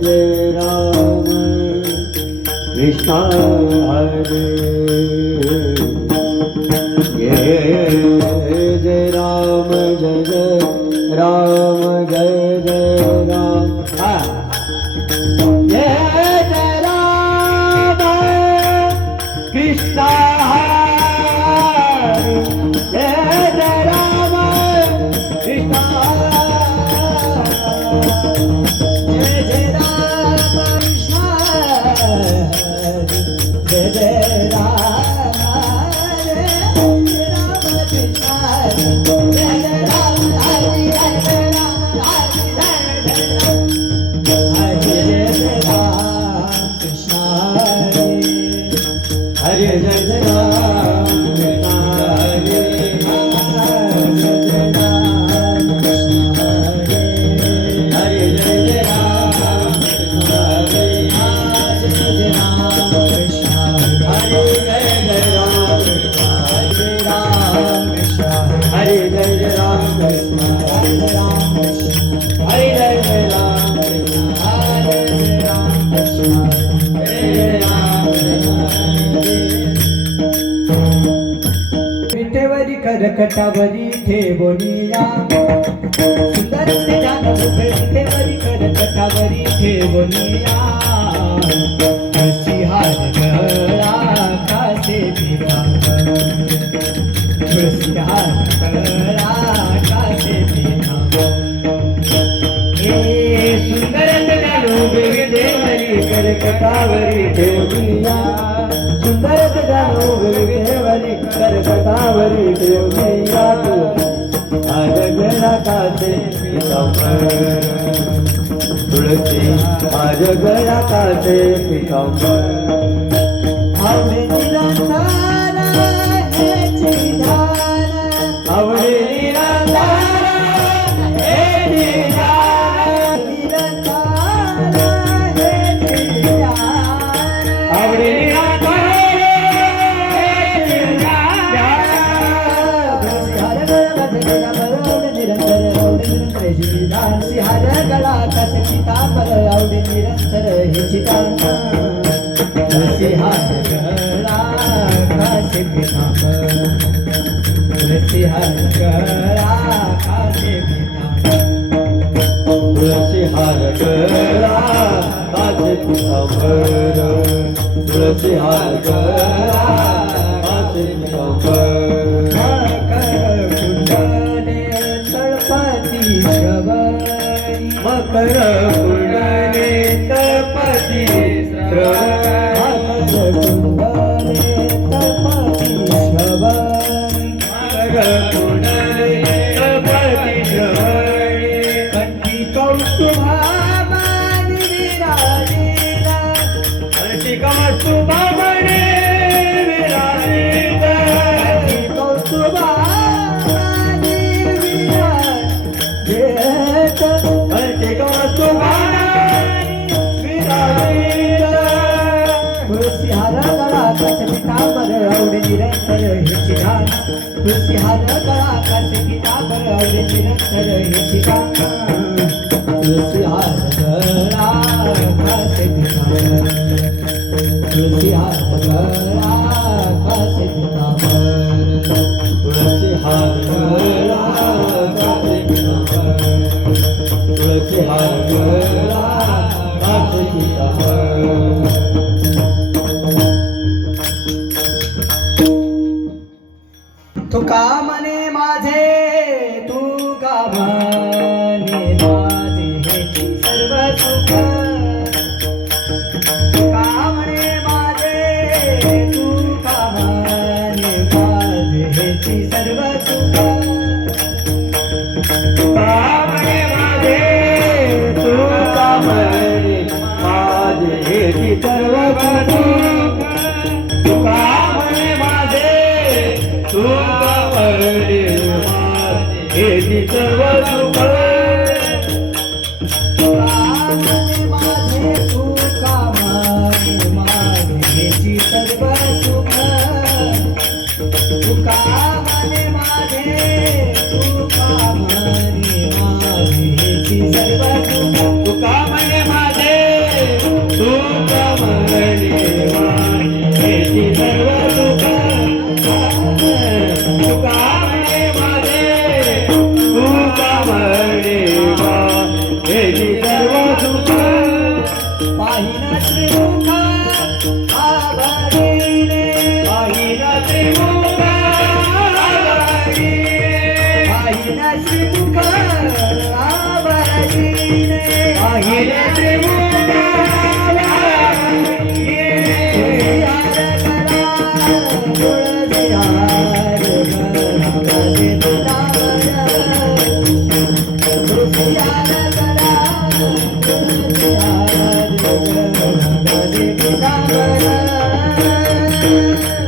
Krishna Hare Jai Ram Jai Jai Ram Jai Jai Ram Jai Ram Krishna Hare Jai Ram Krishna करकटावरी ठेवोनिया सुंदर ते जान विठेवरी करकटावरी ठेवोनिया सिंहार गळा कासे पिता सिंहार गळा कासे पिता हे सुंदर ते जान विठेवरी करकटावरी ठेवोनिया सुंदर ते जान विठेवरी करकटावरी ठेवनिया आज गळा कासे पितांबर तुळशी आज गळा कासे पितांबर आवडे निराधार हेची धार आवडे निराधार हेची धार निराधार हेची धार आवडे सिंहार गळा कासे पितांबर आवडे निरंतर हेची धार सिंहार गळा कासे पितांबर सिंहार गळा कासे पितांबर तुळशीहार गळा कासे पितांबर तुळशीहार गळा कासे पितांबर मकर कुंडले तळपती श्रवणी मकर कुंडले तळपती श्रवणी मकर कुंडले तळपती श्रवणी कंठी कौस्तुभामानी विराजिला कंठी कौस्तुभामानी विराजिला आवडे निरंतर हेची गाण तुळशी हार गळा कासे पितांबर आवडे निरंतर हेची गाण तुळशी हार गळा कासे पितांबर तुळशी हार गळा कासे पितांबर तुळसी हार गळा कासे पितांबर तुळसी हार गळा कासे पितांबर तुका म्हणे माझे तू का म्हणे माझे हेची सर्व सुख तुका म्हणे माझे तू का म्हणे माझे हेची सर्व सुख तुका म्हणे माझे तू का म्हणे माझे हेची सर्व सुख तुका म्हणे माझे तू का म्हणे माझे हेची सर्व सुख माझे तू का म्हणे माझे हेची सर्व सुख तुका म्हणे माझे तू का म्हणे माझे हेची सर्व सुख तुका म्हणे माझे तू का म्हणे माझे हेची सर्व सुख तुका म्हणे माझे तू का म्हणे माझे हेची सर्व सुख पाहिना श्रीमुख आभारीने पाहिला त्रिमुख आभारीने पाहिना श्रीमुख आभारीने पाहिला त्रिमुख आभारीने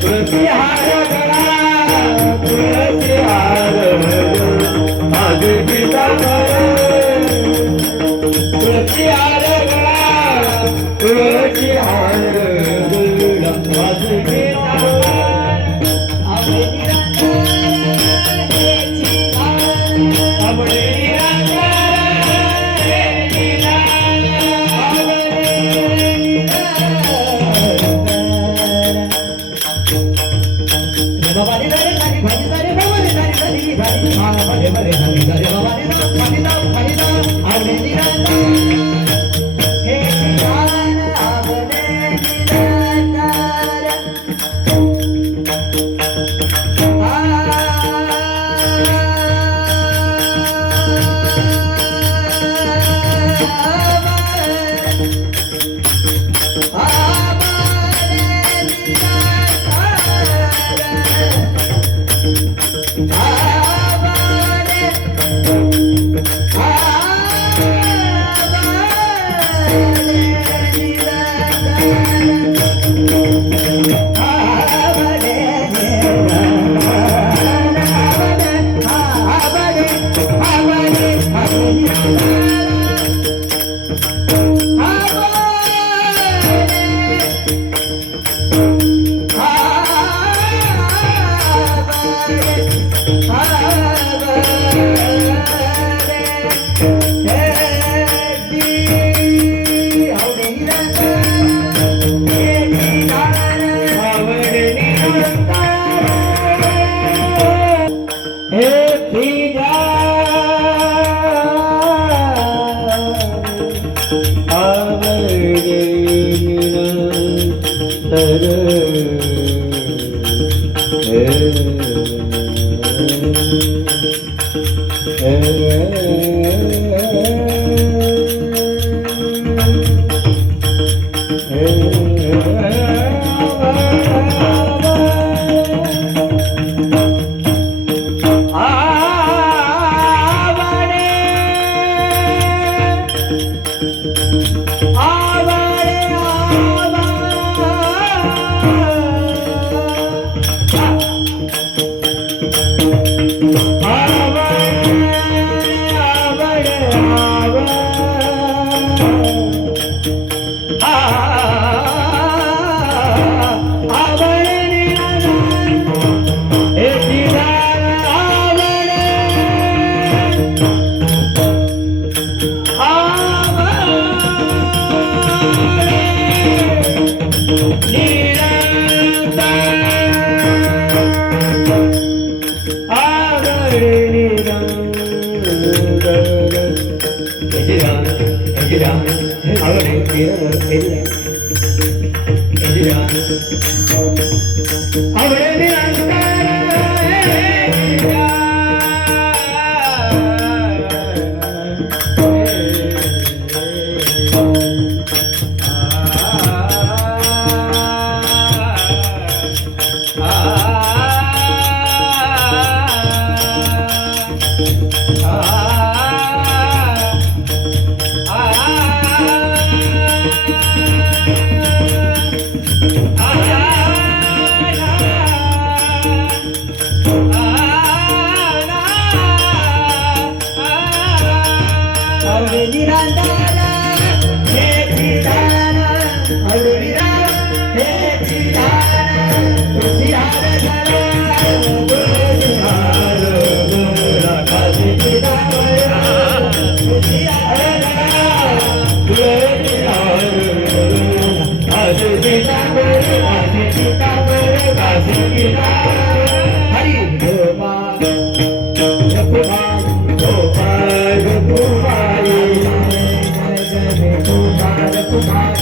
तुळसी हार गळा तुळसी हार माझे पितांबर तुळसी हार गळा तुळसी हार गळा माझे पितांबर आवडे आवडे निरंकार आवडे निरांतार हे चिदान आवडे निरांतार हे चिदान तुझ्यावर तुझ्यावर गोळा काशी चिदावर तुझ्यावर काशी चिदावर काशी चिदावर हरी गोपाल गोपाल गोपाल गोपाल गोपाल कुमार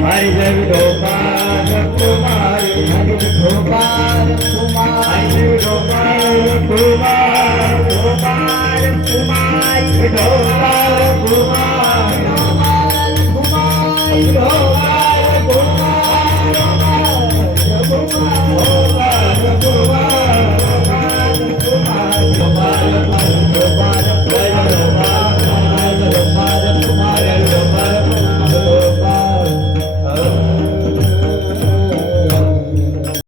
हरि जय गोपाल कुमार हरी गोपाल कुमार हरि गोपाल कुमार गोपाल कुमार गोपाल कुमार गोपाल कुमार गोपाल कुमार गोपाल कुमार